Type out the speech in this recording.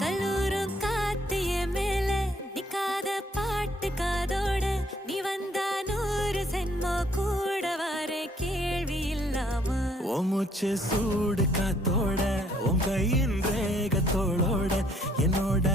கல்லூரும் காத்திய மேல நிக்காத பாட்டு காதோட நீ வந்தா 100 சென்மோ கூட வர கேள்வி இல்லாம மூச்சு சூடு காத்தோட உன் கையின் ரேகத்தோளோட என்னோட